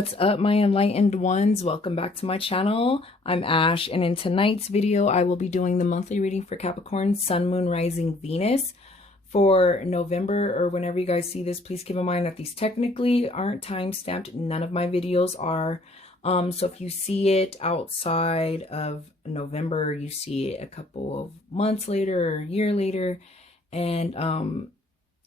What's up, my enlightened ones? Welcome back to my channel. I'm Ash, and in tonight's video I will be doing the monthly reading for Capricorn, Sun, Moon, Rising, Venus for November, or whenever you guys see this. Please keep in mind that these technically aren't time stamped. None of my videos are. So if you see it outside of November, you see it a couple of months later or a year later, and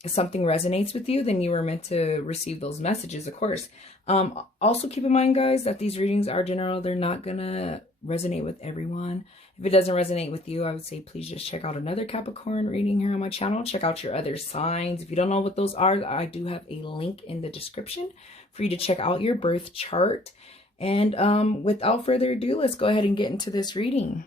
if something resonates with you, then you were meant to receive those messages, of course. Also keep in mind, guys, that these readings are general. They're not gonna resonate with everyone. If it doesn't resonate with you, I would say please just check out another Capricorn reading here on my channel. Check out your other signs. If you don't know what those are, I do have a link in the description for you to check out your birth chart. And without further ado, let's go ahead and get into this reading.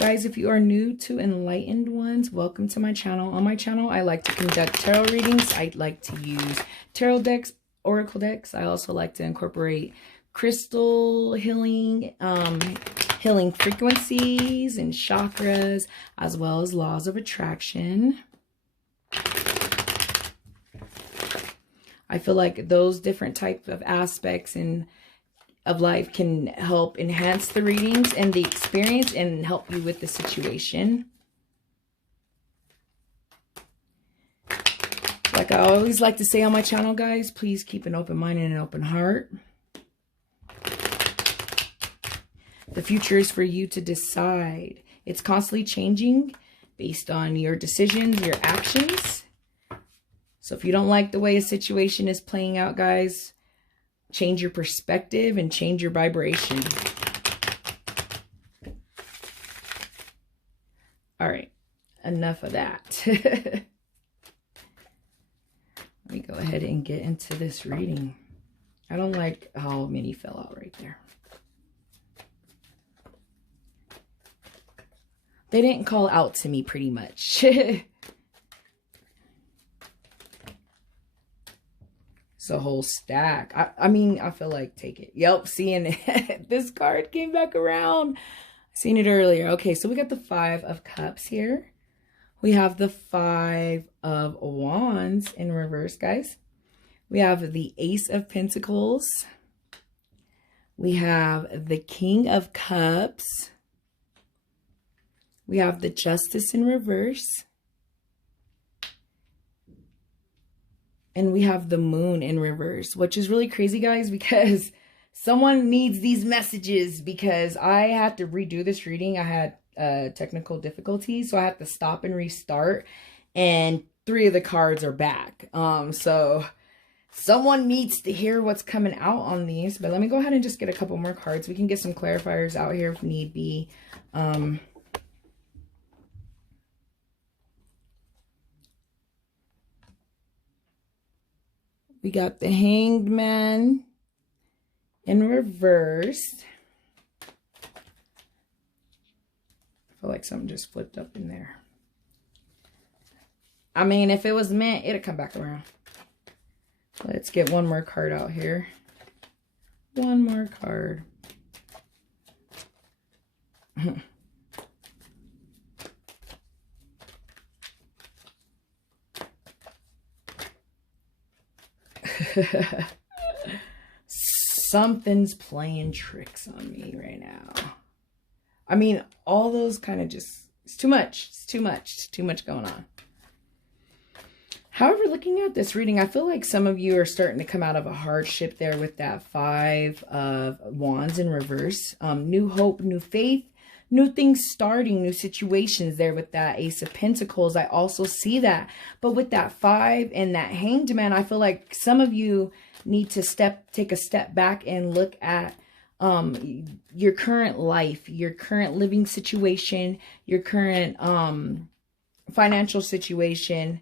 Guys, if you are new to Enlightened Ones, welcome to my channel. On my channel, I like to conduct tarot readings. I like to use tarot decks, oracle decks. I also like to incorporate crystal healing, healing frequencies and chakras, as well as laws of attraction. I feel like those different types of aspects of life can help enhance the readings and the experience and help you with the situation. Like I always like to say on my channel, guys, please keep an open mind and an open heart. The future is for you to decide. It's constantly changing based on your decisions, your actions. So if you don't like the way a situation is playing out, guys, change your perspective and change your vibration. All right, enough of that. Let me go ahead and get into this reading. I don't like how many fell out right there. They didn't call out to me pretty much. A whole stack. I mean, I feel like take it. Yep, seeing it. This card came back around. Seen it earlier. Okay, so we got the 5 of Cups here. We have the 5 of Wands in reverse, guys. We have the Ace of Pentacles. We have the King of Cups. We have the Justice in reverse. And we have the Moon in reverse, which is really crazy, guys, because someone needs these messages, because I had to redo this reading. I had technical difficulties, so I had to stop and restart, and 3 of the cards are back. So someone needs to hear what's coming out on these. But let me go ahead and just get a couple more cards. We can get some clarifiers out here if need be. We got the Hanged Man in reverse. I feel like something just flipped up in there. I mean, if it was meant, it'd come back around. Let's get one more card out here. One more card. Something's playing tricks on me right now. I mean, all those kind of just, it's too much. It's too much. It's too much going on. However, looking at this reading, I feel like some of you are starting to come out of a hardship there with that 5 of Wands in reverse. New hope, new faith, new things starting, new situations there with that Ace of Pentacles. I also see that. But with that 5 and that Hanged Man, I feel like some of you need to take a step back and look at your current life, your current living situation, your current financial situation.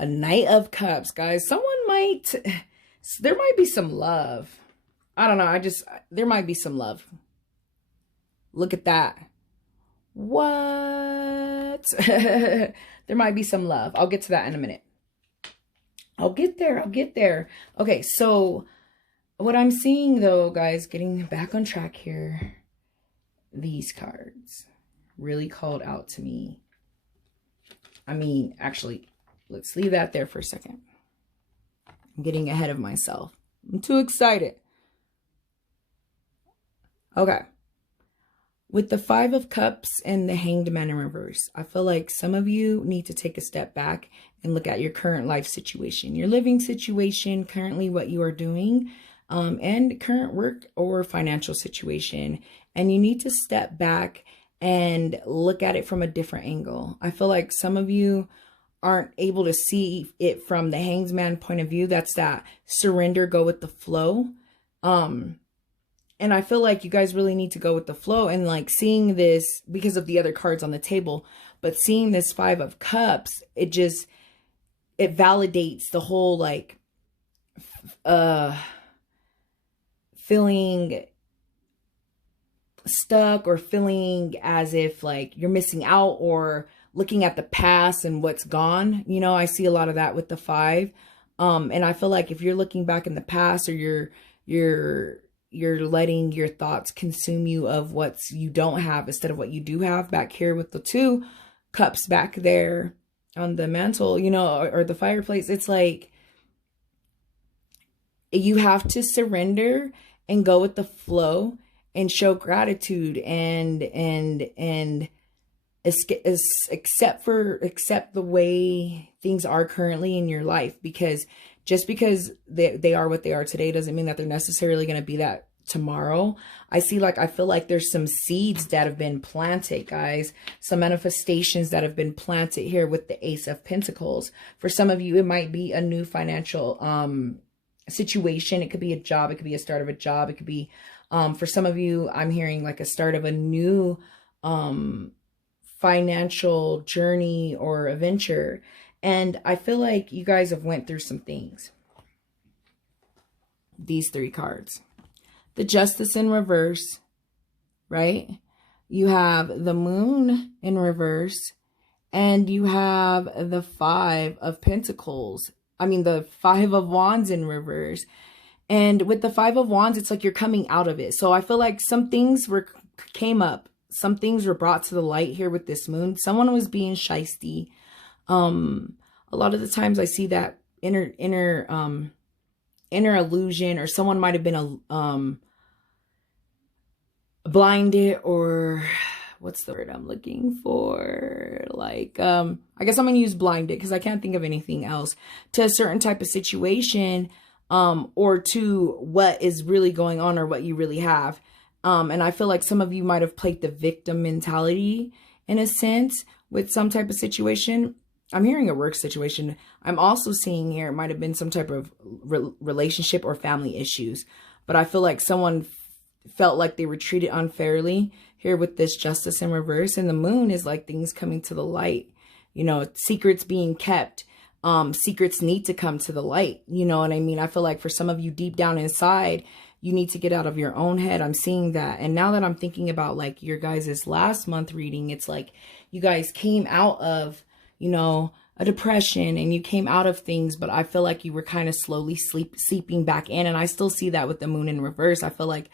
A Knight of Cups, guys. There might be some love. I don't know. There might be some love. Look at that. What? There might be some love. I'll get to that in a minute. I'll get there. I'll get there. Okay, so what I'm seeing, though, guys, getting back on track here, these cards really called out to me. I mean, actually, let's leave that there for a second. I'm getting ahead of myself. I'm too excited. Okay. With the Five of Cups and the Hanged Man in reverse, I feel like some of you need to take a step back and look at your current life situation, your living situation, currently what you are doing, and current work or financial situation. And you need to step back and look at it from a different angle. I feel like some of you aren't able to see it from the Hanged Man point of view. That's that surrender, go with the flow. And I feel like you guys really need to go with the flow, and like seeing this because of the other cards on the table, but seeing this Five of Cups, it validates the whole like, feeling stuck or feeling as if like you're missing out or looking at the past and what's gone. You know, I see a lot of that with the five. And I feel like if you're looking back in the past, or you're letting your thoughts consume you of what you don't have instead of what you do have. Back here with the Two Cups back there on the mantle, you know, or the fireplace, it's like you have to surrender and go with the flow and show gratitude and accept the way things are currently in your life, because just because they are what they are today doesn't mean that they're necessarily going to be that tomorrow. I feel like there's some seeds that have been planted, guys. Some manifestations that have been planted here with the Ace of Pentacles. For some of you, it might be a new financial situation. It could be a job. It could be a start of a job. It could be, for some of you, I'm hearing like a start of a new financial journey or adventure. And I feel like you guys have went through some things. These three cards. The Justice in reverse, right? You have the Moon in reverse. And you have the Five of Pentacles. I mean, the Five of Wands in reverse. And with the Five of Wands, it's like you're coming out of it. So I feel like some things came up. Some things were brought to the light here with this Moon. Someone was being shysty. A lot of the times I see that inner illusion, or someone might have been blinded, or what's the word I'm looking for? Like, I guess I'm going to use blinded because I can't think of anything else, to a certain type of situation, or to what is really going on or what you really have. And I feel like some of you might have played the victim mentality in a sense with some type of situation. I'm hearing a work situation. I'm also seeing here it might have been some type of relationship or family issues. But I feel like someone felt like they were treated unfairly here with this Justice in reverse. And the Moon is like things coming to the light. You know, secrets being kept. Secrets need to come to the light. You know what I mean? I feel like for some of you deep down inside, you need to get out of your own head. I'm seeing that. And now that I'm thinking about like your guys' last month reading, it's like you guys came out of, you know, a depression, and you came out of things, but I feel like you were kind of slowly seeping back in. And I still see that with the Moon in reverse. I feel like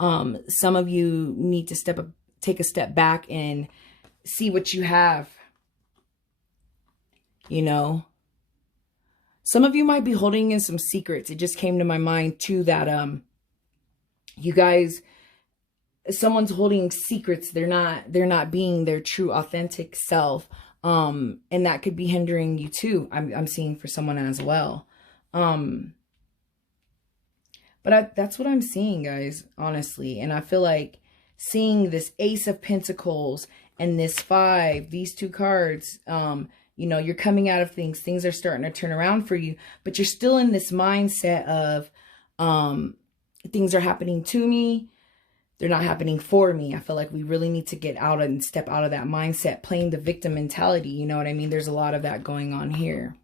some of you need to take a step back and see what you have. You know, some of you might be holding in some secrets. It just came to my mind too that you guys, someone's holding secrets. They're not being their true authentic self. And that could be hindering you too. I'm seeing for someone as well. But that's what I'm seeing, guys, honestly. And I feel like seeing this Ace of Pentacles and this Five, these two cards, you know, you're coming out of things. Things are starting to turn around for you, but you're still in this mindset of, things are happening to me. They're not happening for me. I feel like we really need to get out and step out of that mindset, playing the victim mentality. You know what I mean? There's a lot of that going on here.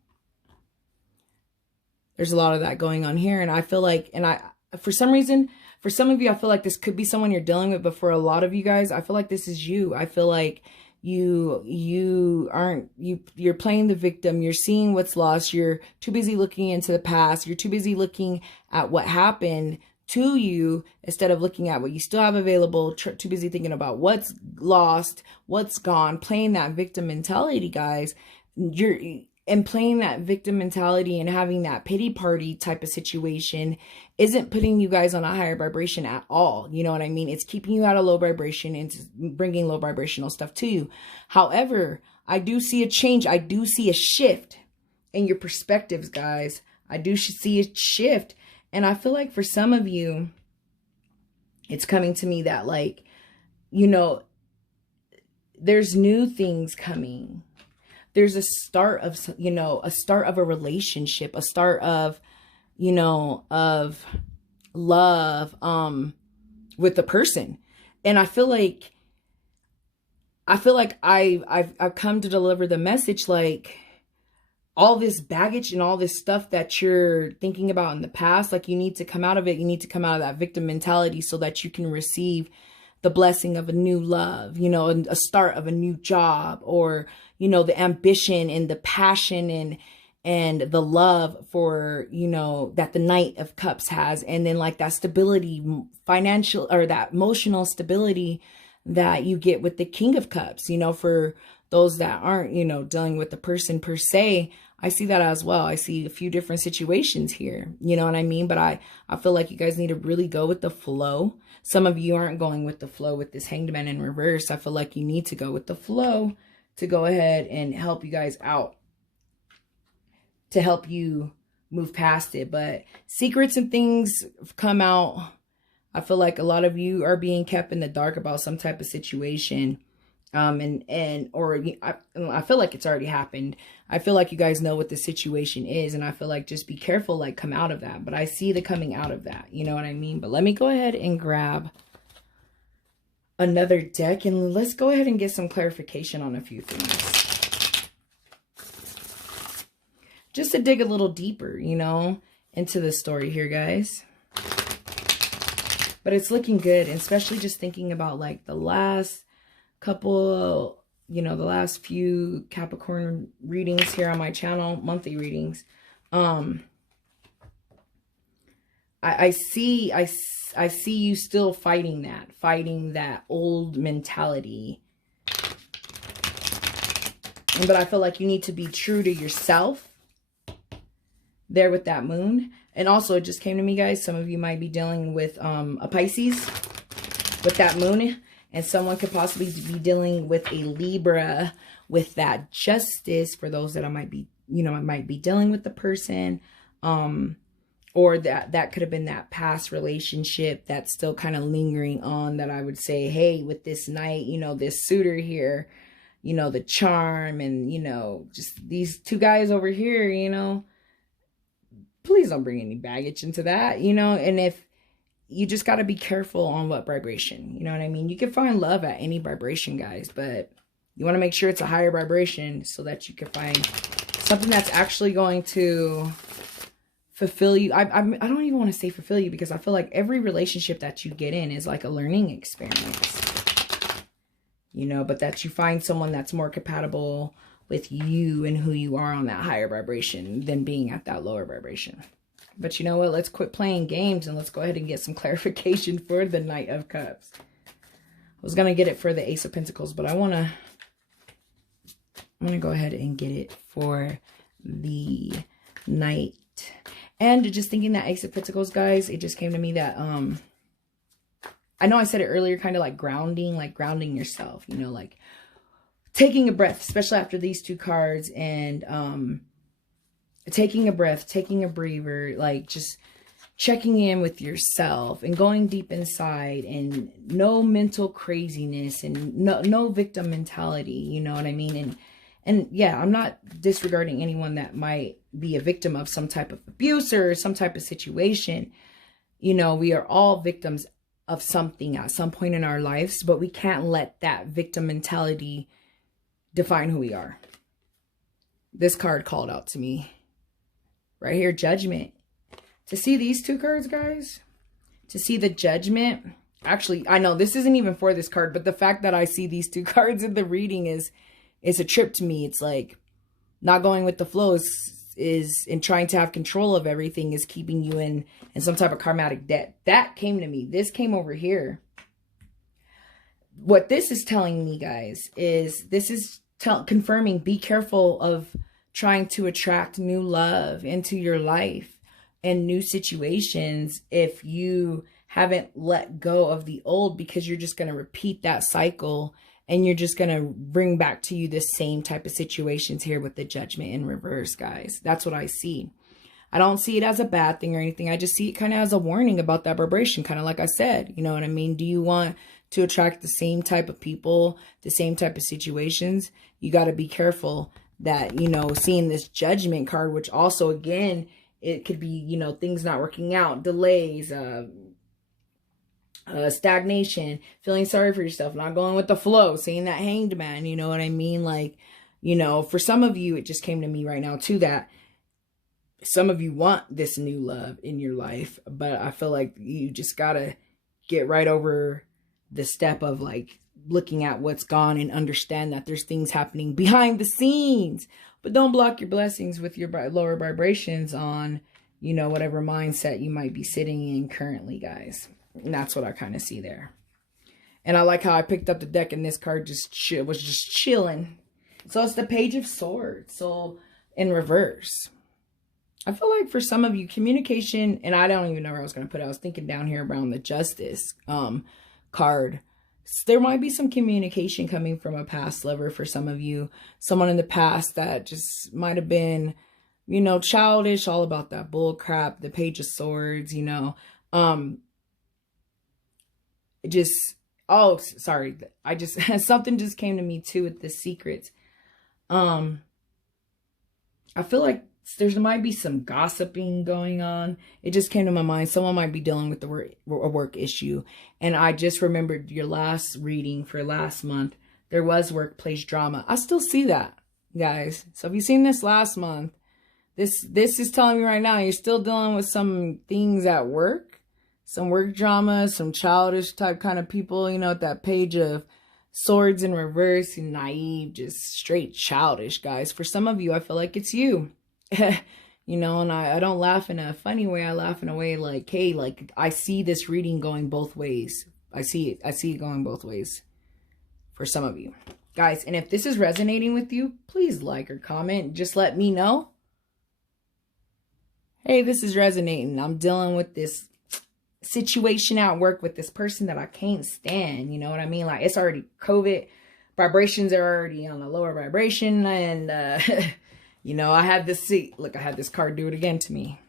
There's a lot of that going on here. And I feel like, for some reason, for some of you, I feel like this could be someone you're dealing with, but for a lot of you guys, I feel like this is you. I feel like you're playing the victim. You're seeing what's lost. You're too busy looking into the past. You're too busy looking at what happened to you instead of looking at what you still have available. Too busy thinking about what's lost, what's gone, playing that victim mentality, guys. and playing that victim mentality and having that pity party type of situation isn't putting you guys on a higher vibration at all. You know what I mean? It's keeping you at a low vibration and bringing low vibrational stuff to you. However, I do see a change. I do see a shift in your perspectives, guys. I do see a shift. And I feel like for some of you, it's coming to me that, like, you know, there's new things coming. There's a start of, you know, a start of a relationship, a start of, you know, of love, with the person. And I feel like I've come to deliver the message, like, all this baggage and all this stuff that you're thinking about in the past, like, you need to come out of it. You need to come out of that victim mentality so that you can receive the blessing of a new love, you know, a start of a new job, or, you know, the ambition and the passion and the love for, you know, that the Knight of Cups has. And then, like, that stability, financial, or that emotional stability that you get with the King of Cups, you know, for those that aren't, you know, dealing with the person per se. I see that as well. I see a few different situations here. You know what I mean? But I feel like you guys need to really go with the flow. Some of you aren't going with the flow with this Hanged Man in reverse. I feel like you need to go with the flow to go ahead and help you guys out, to help you move past it. But secrets and things come out. I feel like a lot of you are being kept in the dark about some type of situation. I feel like it's already happened. I feel like you guys know what the situation is, and I feel like just be careful, like, come out of that. But I see the coming out of that, you know what I mean? But let me go ahead and grab another deck, and let's go ahead and get some clarification on a few things, just to dig a little deeper, you know, into the story here, guys. But it's looking good, and especially just thinking about, like, the last couple, you know, the last few Capricorn readings here on my channel, monthly readings. I see you still fighting that old mentality. But I feel like you need to be true to yourself there with that moon. And also, it just came to me, guys, some of you might be dealing with a Pisces with that moon. And someone could possibly be dealing with a Libra with that Justice, for those that I might be, you know, I might be dealing with the person. Or that could have been that past relationship that's still kind of lingering on, that I would say, hey, with this Knight, you know, this suitor here, you know, the charm, and, you know, just these two guys over here, you know, please don't bring any baggage into that, you know. And if you just got to be careful on what vibration, you know what I mean? You can find love at any vibration, guys, but you want to make sure it's a higher vibration so that you can find something that's actually going to fulfill you. I don't even want to say fulfill you, because I feel like every relationship that you get in is like a learning experience, you know, but that you find someone that's more compatible with you and who you are on that higher vibration than being at that lower vibration. But you know what? Let's quit playing games and let's go ahead and get some clarification for the Knight of Cups. I was going to get it for the Ace of Pentacles, but I'm going to go ahead and get it for the Knight. And just thinking that Ace of Pentacles, guys, it just came to me that, I know I said it earlier, kind of like grounding yourself, you know, like taking a breath, especially after these two cards, and, taking a breath, taking a breather, like just checking in with yourself and going deep inside, and no mental craziness and no victim mentality, you know what I mean? And yeah, I'm not disregarding anyone that might be a victim of some type of abuse or some type of situation. You know, we are all victims of something at some point in our lives, but we can't let that victim mentality define who we are. This card called out to me. Right here, Judgment. To see these two cards, guys, to see the Judgment. Actually, I know this isn't even for this card, but the fact that I see these two cards in the reading is a trip to me. It's like not going with the flow is in trying to have control of everything is keeping you in some type of karmatic debt. That came to me. This came over here. What this is telling me, guys, is this is confirming, be careful of trying to attract new love into your life and new situations if you haven't let go of the old, because you're just going to repeat that cycle and you're just going to bring back to you the same type of situations here with the Judgment in reverse, guys. That's what I see. I don't see it as a bad thing or anything. I just see it kind of as a warning about that vibration, kind of like I said. You know what I mean? Do you want to attract the same type of people, the same type of situations? You got to be careful that, you know, seeing this Judgment card, which also, again, it could be, you know, things not working out, delays, stagnation, feeling sorry for yourself, not going with the flow, seeing that Hanged Man, you know what I mean? Like, you know, for some of you, it just came to me right now too, that some of you want this new love in your life, but I feel like you just gotta get right over the step of like looking at what's gone and understand that there's things happening behind the scenes. But don't block your blessings with your lower vibrations on, you know, whatever mindset you might be sitting in currently, guys. And that's what I kind of see there. And I like how I picked up the deck and this card just was just chilling. So it's the Page of Swords. So in reverse. I feel like for some of you, communication, and I don't even know where I was going to put it. I was thinking down here around the Justice card. There might be some communication coming from a past lover for some of you. Someone in the past that just might have been, you know, childish, all about that bull crap, the Page of Swords, you know. Oh, sorry. Something just came to me too with the Secrets. I feel like there might be some gossiping going on. It just came to my mind. Someone might be dealing with a work issue. And I just remembered your last reading for last month. There was workplace drama. I still see that, guys. So if you've seen this last month, this is telling me right now, you're still dealing with some things at work, some work drama, some childish type kind of people, you know, with that Page of Swords in reverse, and naive, just straight childish, guys. For some of you, I feel like it's you. You know, and I don't laugh in a funny way. I laugh in a way like, hey, like I see this reading going both ways. I see it going both ways for some of you guys. And if this is resonating with you, please like or comment. Just let me know. Hey, this is resonating. I'm dealing with this situation at work with this person that I can't stand. You know what I mean? Like, it's already COVID. Vibrations are already on a lower vibration, and you know, I had this look, I had this card do it again to me.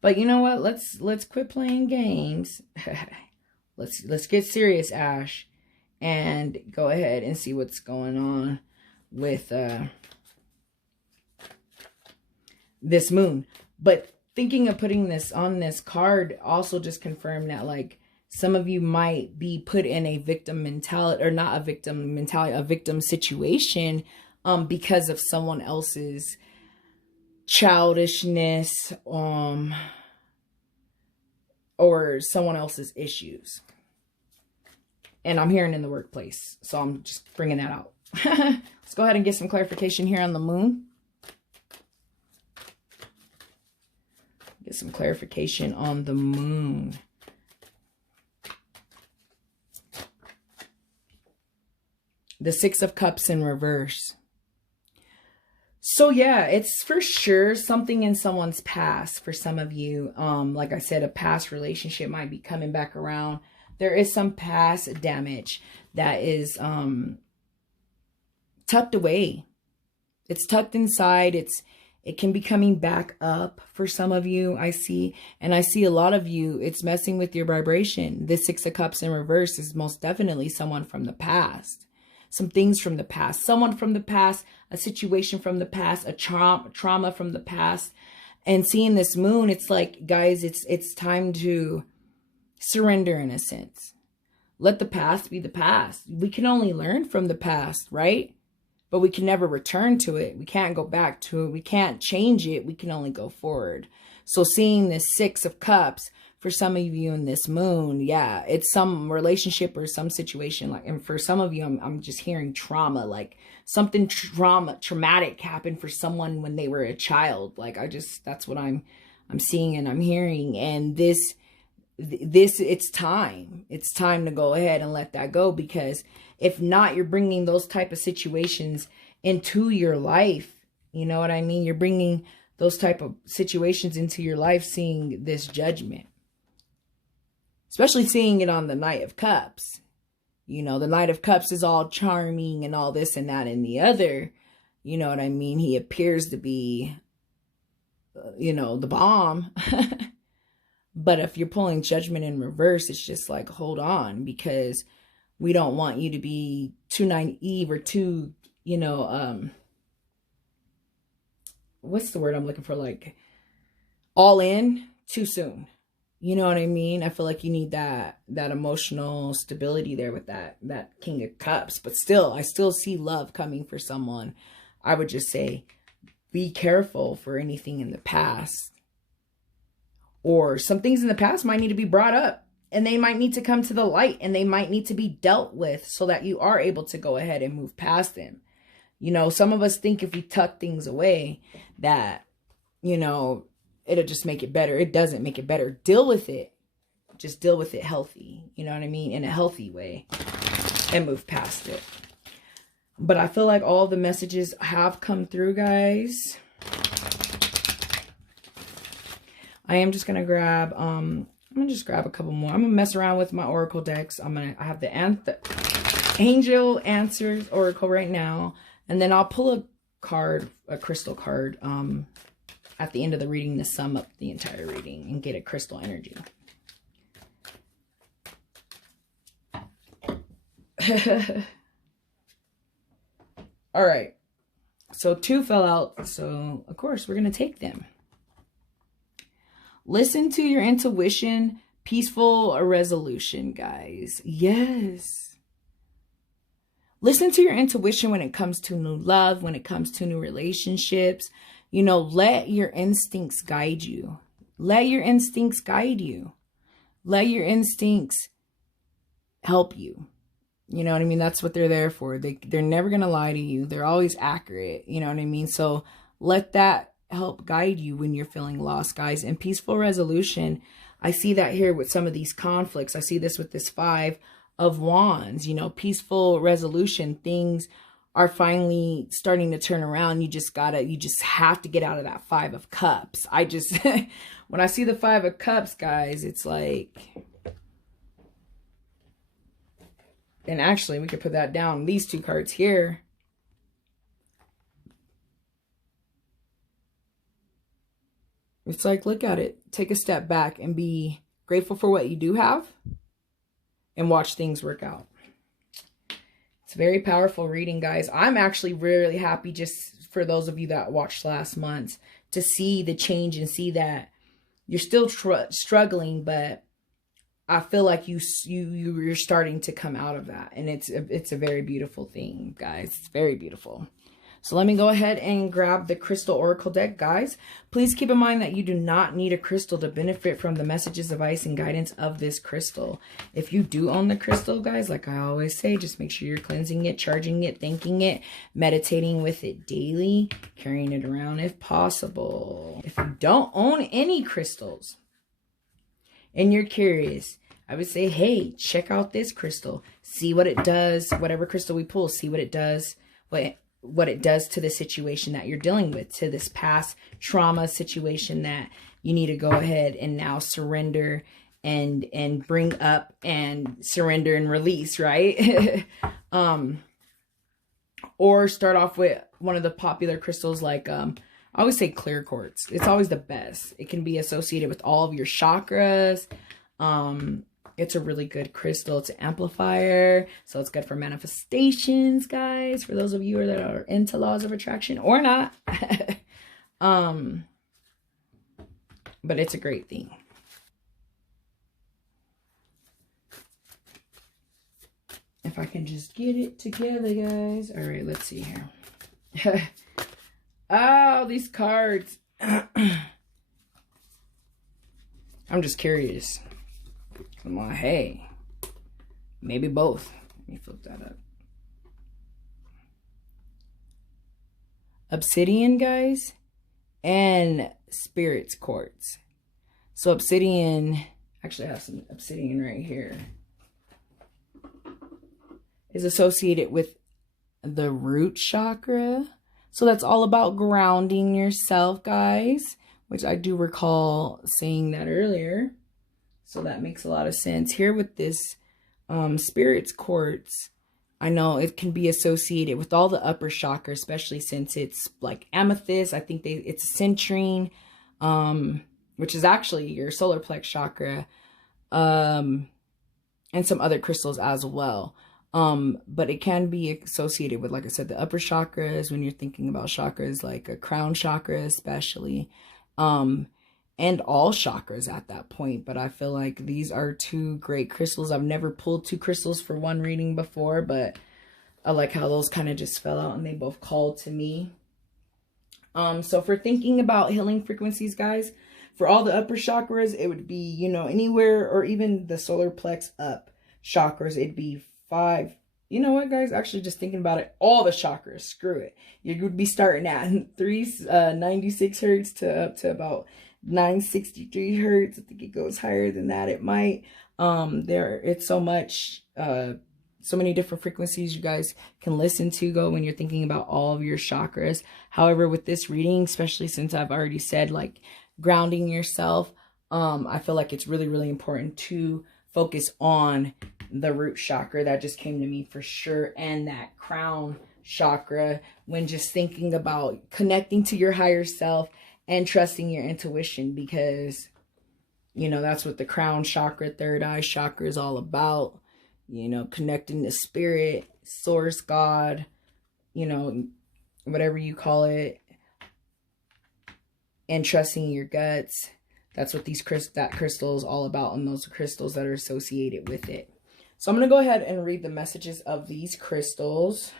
But you know what? Let's quit playing games. let's get serious, Ash, and go ahead and see what's going on with this moon. But thinking of putting this on this card also just confirmed that, like, some of you might be put in a victim mentality, or not a victim mentality, a victim situation, because of someone else's childishness, or someone else's issues. And I'm hearing in the workplace, so I'm just bringing that out. Let's go ahead and get some clarification here on the moon. Get some clarification on the moon. The Six of Cups in reverse. So yeah, it's for sure something in someone's past for some of you. Like I said, a past relationship might be coming back around. There is some past damage that is tucked away. It's tucked inside. It can be coming back up for some of you, I see. And I see a lot of you, it's messing with your vibration. This Six of Cups in reverse is most definitely someone from the past. Some things from the past, someone from the past, a situation from the past, a trauma from the past. And seeing this moon, it's like, guys, it's time to surrender in a sense. Let the past be the past. We can only learn from the past, right? But we can never return to it. We can't go back to it. We can't change it. We can only go forward. So seeing this Six of Cups, for some of you in this moon, yeah, it's some relationship or some situation. Like, and for some of you, I'm just hearing trauma, like something traumatic happened for someone when they were a child. Like, that's what I'm seeing and I'm hearing. And it's time. It's time to go ahead and let that go, because if not, you're bringing those type of situations into your life. You know what I mean? You're bringing those type of situations into your life, seeing this judgment, especially seeing it on the Knight of Cups. You know, the Knight of Cups is all charming and all this and that and the other. You know what I mean? He appears to be, you know, the bomb. But if you're pulling judgment in reverse, it's just like, hold on, because we don't want you to be too naive or too, you know, what's the word I'm looking for? Like, all in too soon. You know what I mean? I feel like you need that emotional stability there with that King of Cups. But still, I still see love coming for someone. I would just say, be careful for anything in the past. Or some things in the past might need to be brought up, and they might need to come to the light, and they might need to be dealt with so that you are able to go ahead and move past them. You know, some of us think if we tuck things away that, you know, it'll just make it better. It doesn't make it better. Deal with it. Just deal with it healthy. You know what I mean? In a healthy way, and move past it. But I feel like all the messages have come through, guys. I am just gonna grab I'm gonna just grab a couple more. I'm gonna mess around with my oracle decks. I have the Angel Answers Oracle right now, and then I'll pull a card, a crystal card, at the end of the reading to sum up the entire reading and get a crystal energy. All right, so 2 fell out, so of course we're gonna take them. Listen to your intuition, peaceful resolution, guys. Yes. Listen to your intuition when it comes to new love, when it comes to new relationships. You know, let your instincts guide you. Let your instincts guide you. Let your instincts help you. You know what I mean? That's what they're there for. They're never going to lie to you. They're always accurate. You know what I mean? So let that help guide you when you're feeling lost, guys. And peaceful resolution, I see that here with some of these conflicts. I see this with this 5 of Wands. You know, peaceful resolution, things are finally starting to turn around. You just have to get out of that 5 of Cups. When I see the 5 of Cups, guys, it's like, and actually we could put that down, these 2 cards here. It's like, look at it. Take a step back and be grateful for what you do have and watch things work out. It's a very powerful reading, guys. I'm actually really happy, just for those of you that watched last month, to see the change and see that you're still struggling, but I feel like you're starting to come out of that. And it's a very beautiful thing, guys. It's very beautiful. So let me go ahead and grab the crystal oracle deck, guys. Please keep in mind that you do not need a crystal to benefit from the messages, advice, and guidance of this crystal. If you do own the crystal, guys, like I always say, just make sure you're cleansing it, charging it, thanking it, meditating with it daily, carrying it around if possible. If you don't own any crystals and you're curious, I would say, hey, check out this crystal. See what it does. Whatever crystal we pull, see what it does. What it does to the situation that you're dealing with, to this past trauma situation that you need to go ahead and now surrender and bring up and surrender and release, right? Or start off with one of the popular crystals, like I always say clear quartz. It's always the best. It can be associated with all of your chakras. It's a really good crystal. It's an amplifier, so it's good for manifestations, guys, for those of you that are into laws of attraction or not. But it's a great thing. If I can just get it together, guys. All right, let's see here. Oh, these cards. I'm just curious. Come on, hey. Maybe both. Let me flip that up. Obsidian, guys, and Spirit's Quartz. So obsidian, Actually, I have some obsidian right here. Is associated with the root chakra. So that's all about grounding yourself, guys, which I do recall saying that earlier. So that makes a lot of sense. Here with this Spirit's Quartz, I know it can be associated with all the upper chakra, especially since it's like Amethyst. I think it's Centering, which is actually your solar plex chakra, and some other crystals as well. But it can be associated with, like I said, the upper chakras when you're thinking about chakras, like a crown chakra especially, and all chakras at that point. But I feel like these are two great crystals. I've never pulled two crystals for one reading before, but I like how those kind of just fell out and they both called to me. So for thinking about healing frequencies, guys, for all the upper chakras, it would be, you know, anywhere, or even the solar plex up chakras, it'd be 5. You know what, guys? Actually, just thinking about it, all the chakras, screw it. You would be starting at 396 hertz to up to about 963 hertz. I think it goes higher than that. It might. It's so much, so many different frequencies you guys can listen to go when you're thinking about all of your chakras. However, with this reading, especially since I've already said like grounding yourself, I feel like it's really, really important to focus on the root chakra. That just came to me for sure. And that crown chakra, when just thinking about connecting to your higher self and trusting your intuition, because, you know, that's what the crown chakra, third eye chakra is all about. You know, connecting to spirit, source, God, you know, whatever you call it, and trusting your guts. That's what that crystal is all about, and those crystals that are associated with it. So I'm going to go ahead and read the messages of these crystals.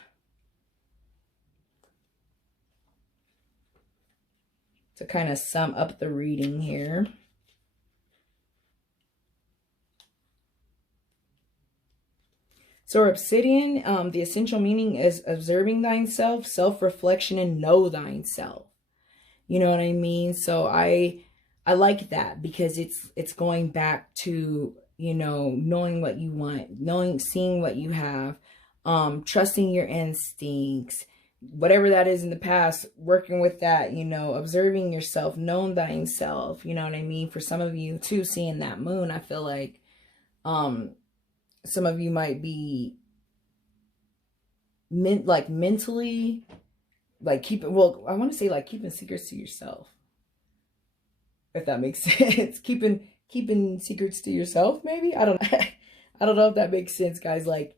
To kind of sum up the reading here. So obsidian, the essential meaning is observing thyself, self-reflection, and know thyself. You know what I mean? So I like that, because it's going back to, you know, knowing what you want, seeing what you have, trusting your instincts, whatever that is in the past, working with that, you know, observing yourself, knowing thyself, you know what I mean? For some of you too, seeing that moon, I feel like, some of you might be mentally, like keeping secrets to yourself. If that makes sense. Keeping secrets to yourself, maybe? I don't know. I don't know if that makes sense, guys. Like,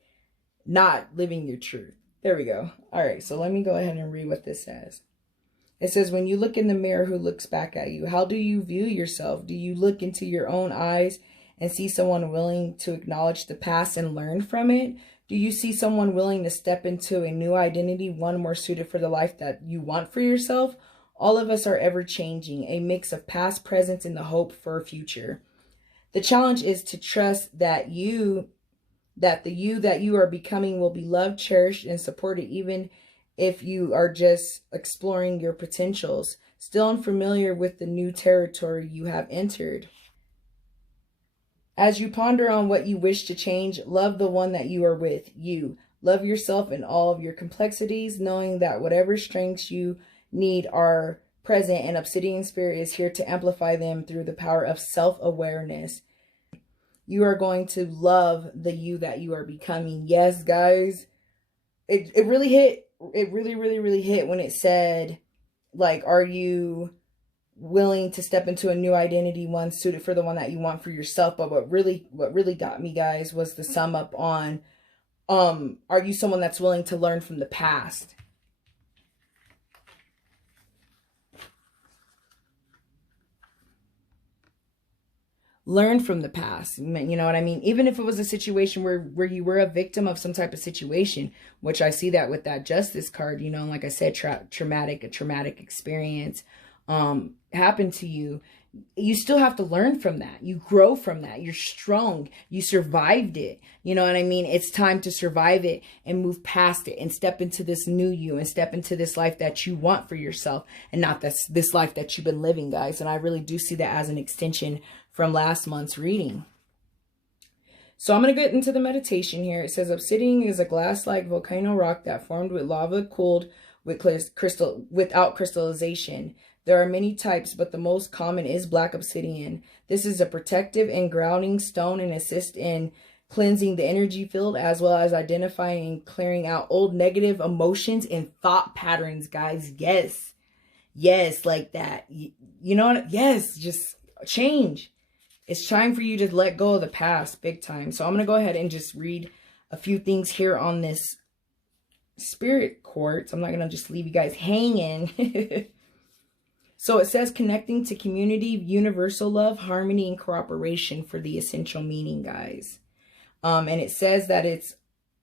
not living your truth. There we go. All right, so let me go ahead and read what this says. It says, when you look in the mirror, who looks back at you? How do you view yourself? Do you look into your own eyes and see someone willing to acknowledge the past and learn from it? Do you see someone willing to step into a new identity, one more suited for the life that you want for yourself? All of us are ever changing, a mix of past, present, and the hope for a future. The challenge is to trust that the you that you are becoming will be loved, cherished, and supported, even if you are just exploring your potentials, still unfamiliar with the new territory you have entered. As you ponder on what you wish to change, love the one that you are with, you. Love yourself and all of your complexities, knowing that whatever strengths you need are present, and Obsidian Spirit is here to amplify them through the power of self-awareness. You are going to love the you that you are becoming. Yes, guys. It really hit. It really hit when it said, like, are you willing to step into a new identity, one suited for the one that you want for yourself? But what really got me, guys, was the sum up on, are you someone that's willing to learn from the past? Learn from the past. You know what I mean? Even if it was a situation where you were a victim of some type of situation, which I see that with that Justice card, you know, like I said, a traumatic experience happened to you. you still have to learn from that. You grow from that. You're strong. You survived it. You know what I mean? It's time to survive it and move past it and step into this new you and step into this life that you want for yourself and not this life that you've been living, guys. And I really do see that as an extension from last month's reading. So I'm going to get into the meditation here. It says, Obsidian is a glass-like volcano rock that formed with lava cooled without crystallization. There are many types, but the most common is black obsidian. This is a protective and grounding stone and assists in cleansing the energy field as well as identifying and clearing out old negative emotions and thought patterns, guys. Yes. Yes, like that. You know what? Yes, just change. It's time for you to let go of the past big time. So I'm going to go ahead and just read a few things here on this spirit quartz. I'm not going to just leave you guys hanging. So it says connecting to community, universal love, harmony, and cooperation for the essential meaning, guys. And it says that it's,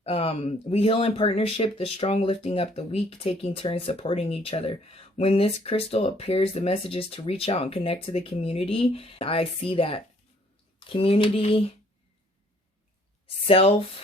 we heal in partnership, the strong lifting up the weak, taking turns supporting each other. When this crystal appears, the message is to reach out and connect to the community. I see that community, self,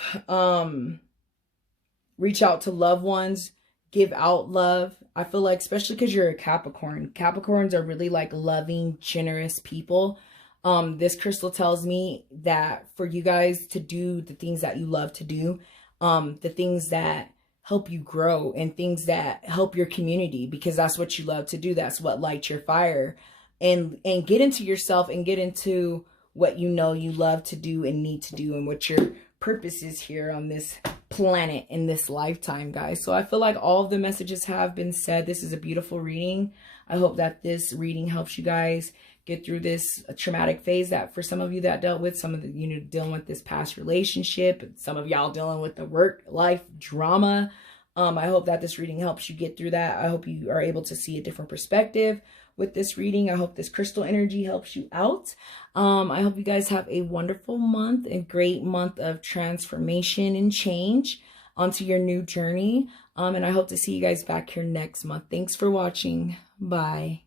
reach out to loved ones, give out love. I feel like, especially because you're a Capricorn, Capricorns are really like loving, generous people. This crystal tells me that for you guys to do the things that you love to do, the things that help you grow and things that help your community, because that's what you love to do. That's what lights your fire. And get into yourself and get into what you know you love to do and need to do and what your purpose is here on this planet in this lifetime, guys. So I feel like all of the messages have been said. This is a beautiful reading. I hope that this reading helps you guys get through this traumatic phase that for some of you that dealt with, some of the, you know, dealing with this past relationship, some of y'all dealing with the work life drama. I hope that this reading helps you get through that. I hope you are able to see a different perspective with this reading. I hope this crystal energy helps you out. I hope you guys have a wonderful month, a great month of transformation and change onto your new journey. And I hope to see you guys back here next month. Thanks for watching. Bye.